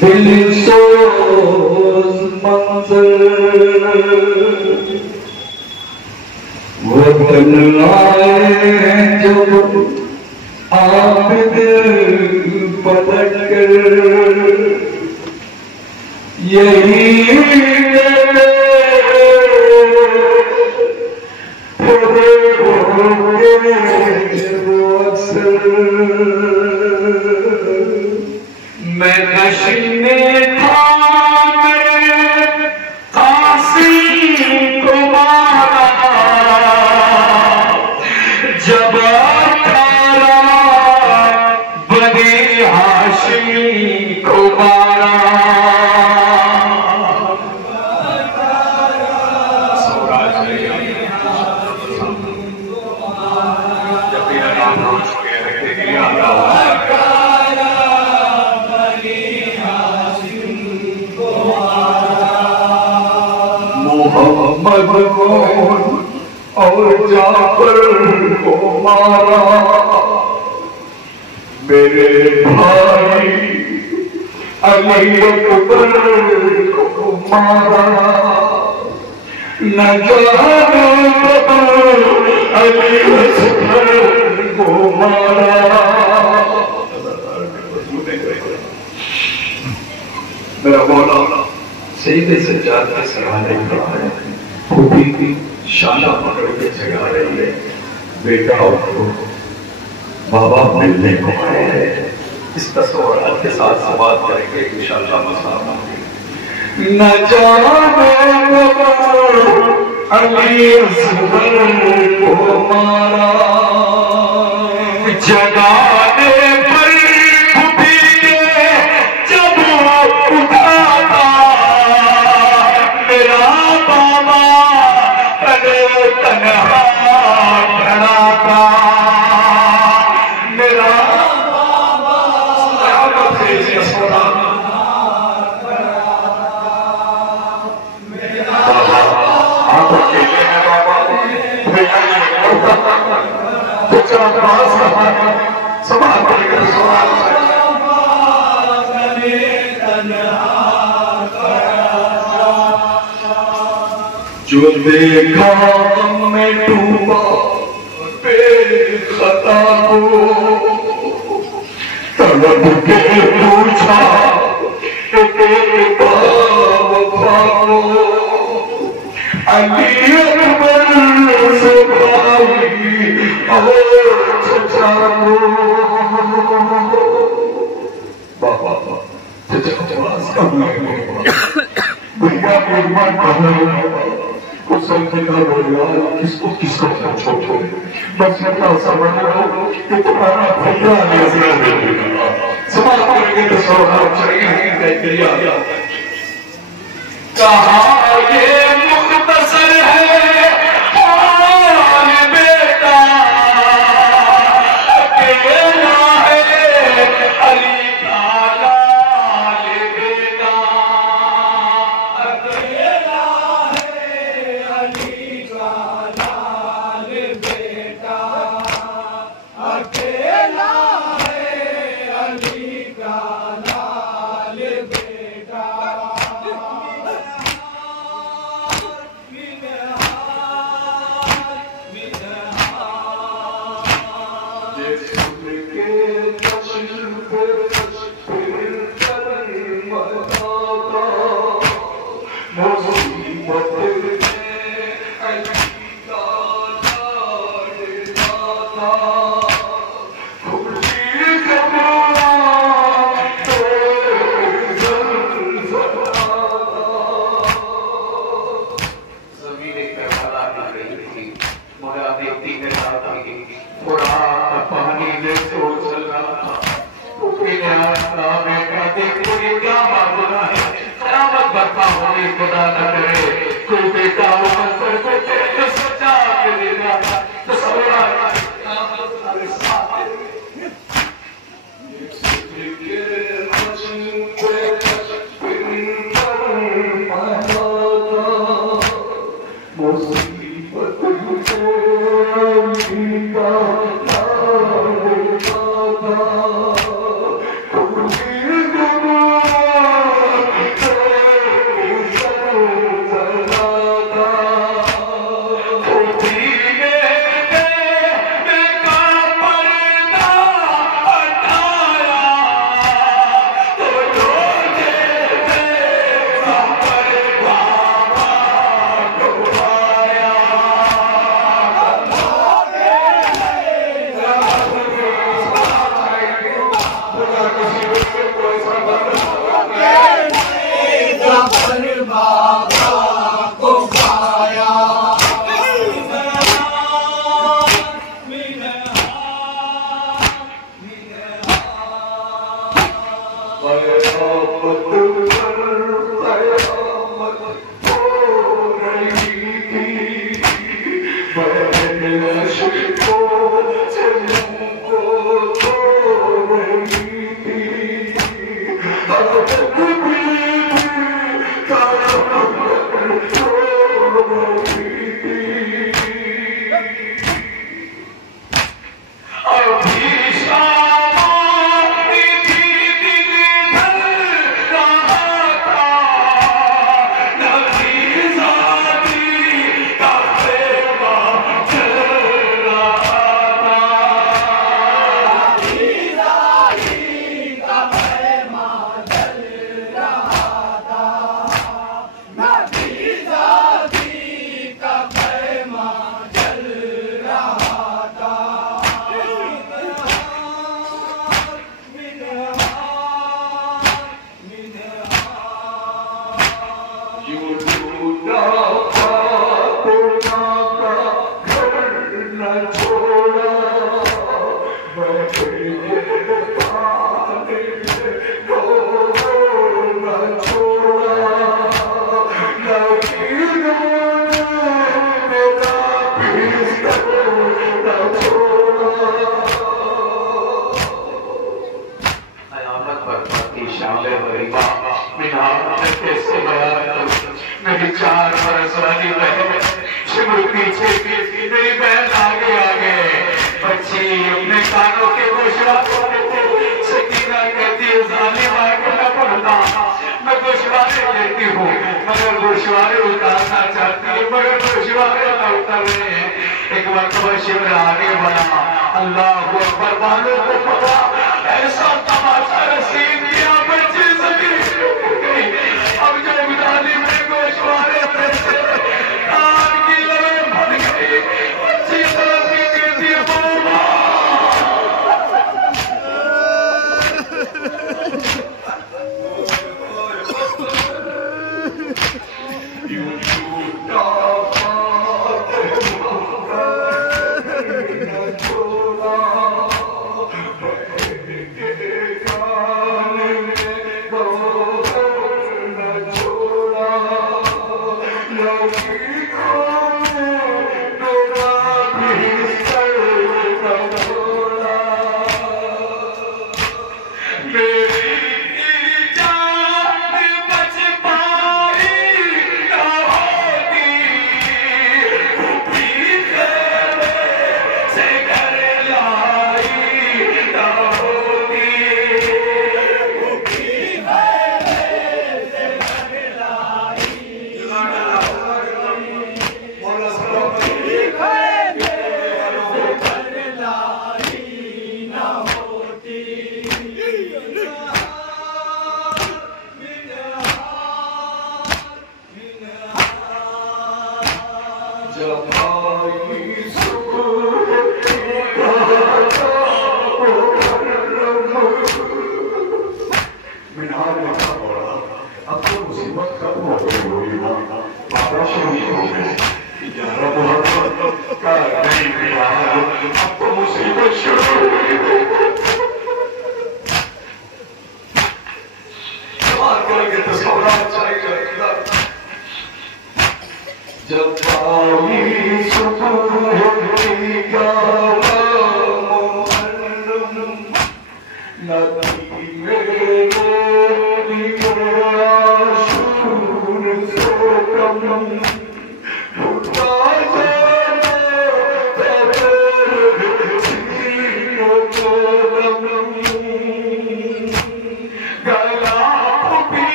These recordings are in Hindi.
दिल सोज मंज़िल वतन आए जब आप दिल पलट कर यही मैं नशीने था मेरे कासी को मारा जब थारा बनी हाशिमी को मारा जब मेरा नाम रोज हो गया रखने के लिए आता हुआ मोहम्मद और जाफर को मारा मेरे भाई अली अकबर को मारा न जाने अली असगर को मारा मेरा मौला सीधे से जाते सहारे खड़ा है खूबी की शाला पकड़ के जगा रही है बेटा उठो बाबा मिलने को आए हैं इस तस्वीर के साथ संवाद करेंगे इंशाअल्लाह मसाला न जाने अली असगर को मारा जगाने पर जब उठाता मेरा बाबा तन्हा खड़ा था मेरा बाबा जो देखा मैं डूबा बेखता को तड़प के पूछा वफा को अली अकबर से भाई और चचा को बाबा भैया कुछ समझेगा बोलिया किसको किसको छोड़ो बस इतना समझ लो कि तुम्हारा भैया समाज करेंगे तो स्वभाव चाहिए कहा ये मुख्तसर है बेटा अकेला है अली का लाल बेटा अकेला है अली का लाल बेटा अकेला है अली का लाल बेटा खुदा न करे कोई बेटा मुकद्दर को तेरे सजा के देगा तो सवाल मुसीबत मेरी 4 बरस वाली बहन शिमर पीछे मेरी बहन आगे आगे बच्ची अपने कानों के गोशरा सकीना कहती है जालिमा को न पढ़ना मैं गोशवारे देती हूँ मगर गोशवारे उतारना चाहती है मगर गोशवारे न उतर रहे हैं। एक बार तो शिमर आगे बढ़ा अल्लाह अकबर वालों को पता ऐसा तमाशा रसीद दिया बच्ची सभी अब जो उदाली में गोशवारे पैसे कान की लड़ाई भर गई बच्ची तरफ की कहती है बोला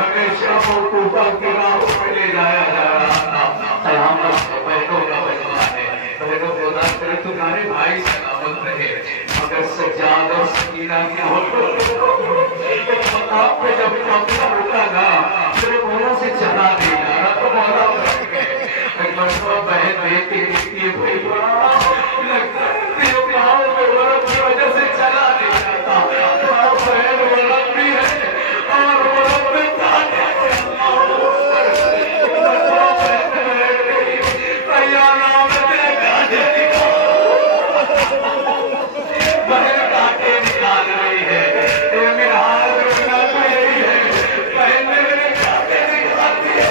हमेशा मौकूफा की राहों पे ले जाया जा रहा था। सलामत हो बहनों का बहनों बहनों खुदा करे तुम्हारे भाई सलामत रहे। मगर सज्जाद और सकीना की मकाम पे जब कब्जा होता ना मेरे मोहरा से चला नहीं जा रहा तो मोहरा बहन बेटी भाई लगता है तेरे गाँव में औरत की वजह से चला नहीं जाता। बहन औरत भी है और औरत में बहन काटे निकाल रही है। मेरे हाथ में तो यही है बहन मेरे काटे निकालती है।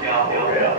क्या हो गया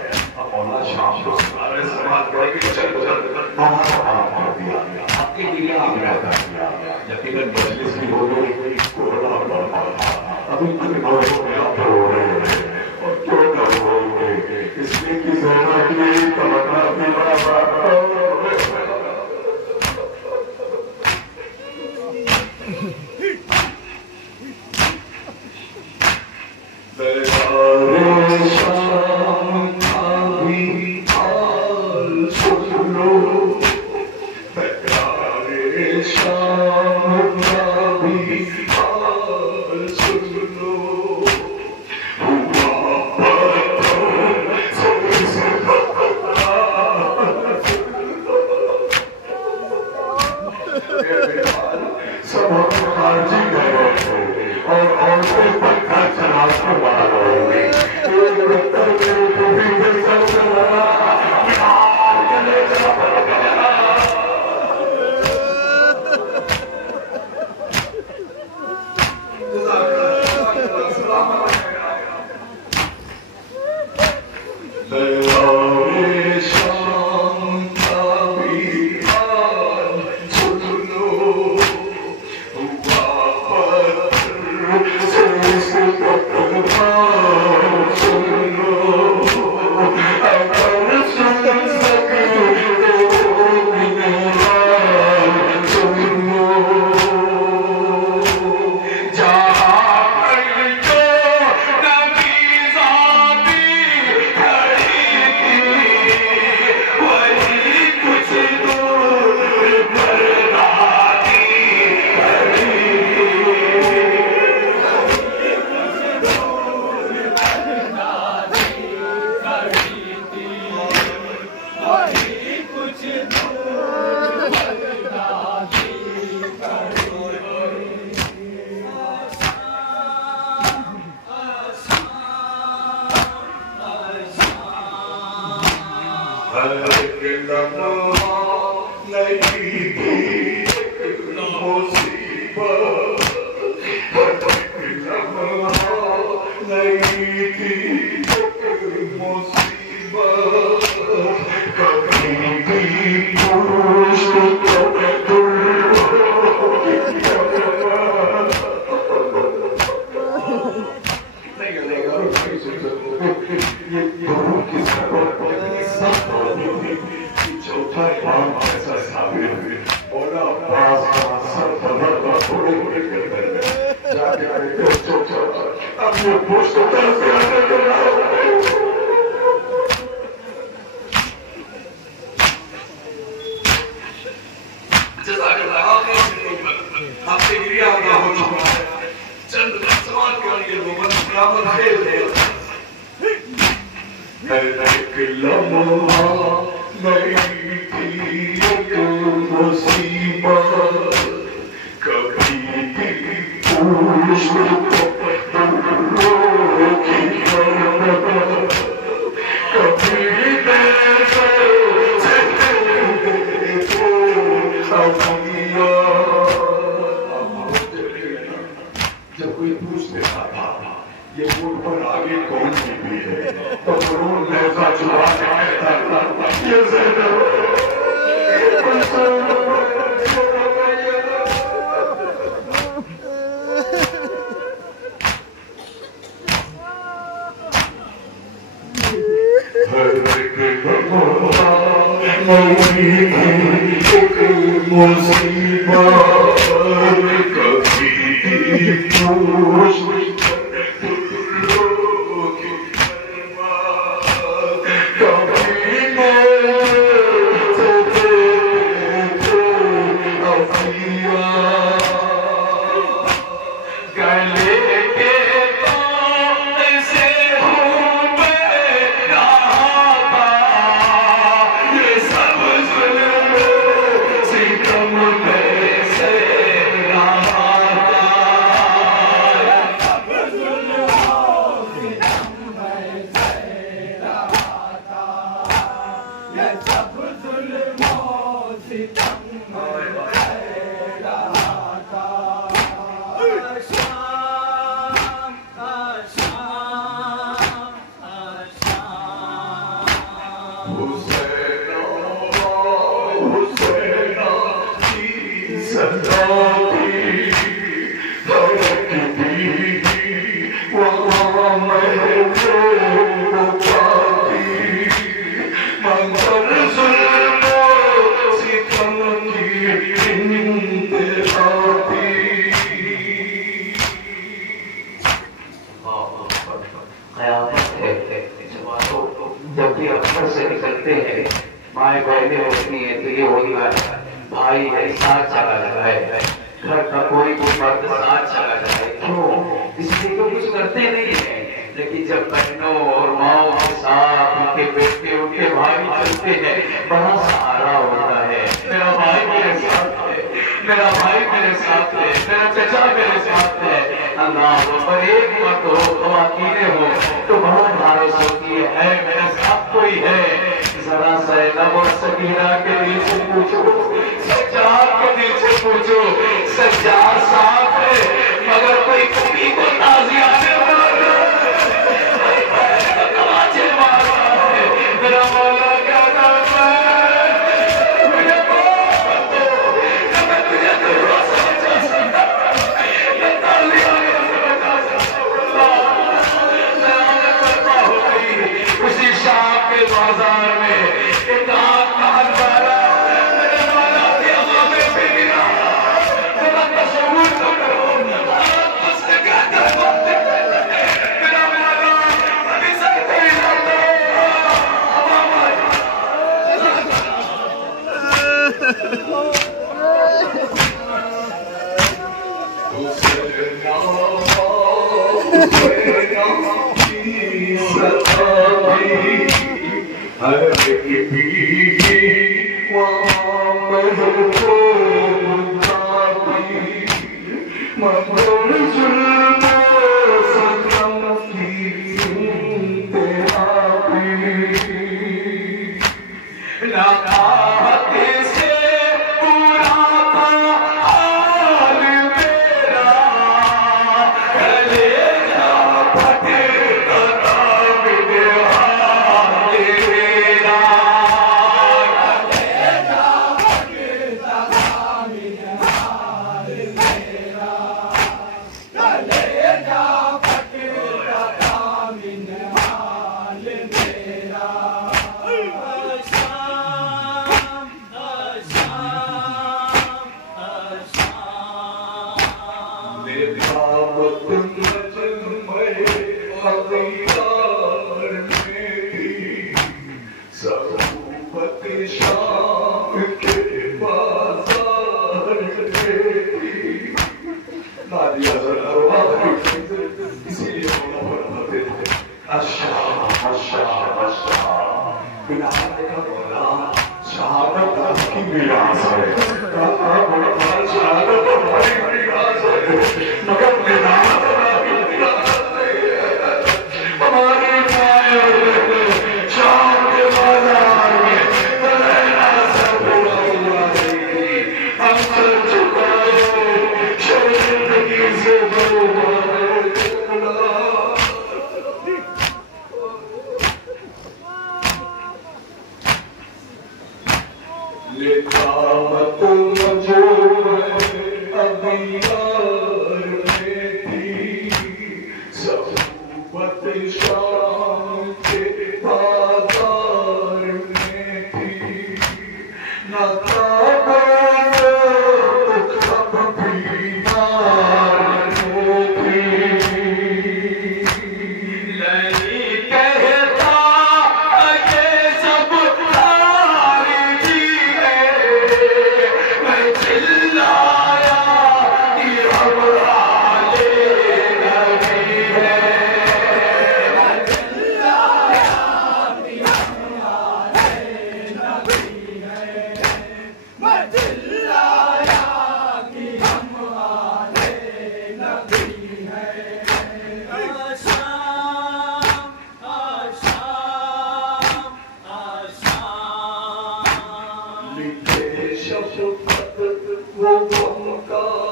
वो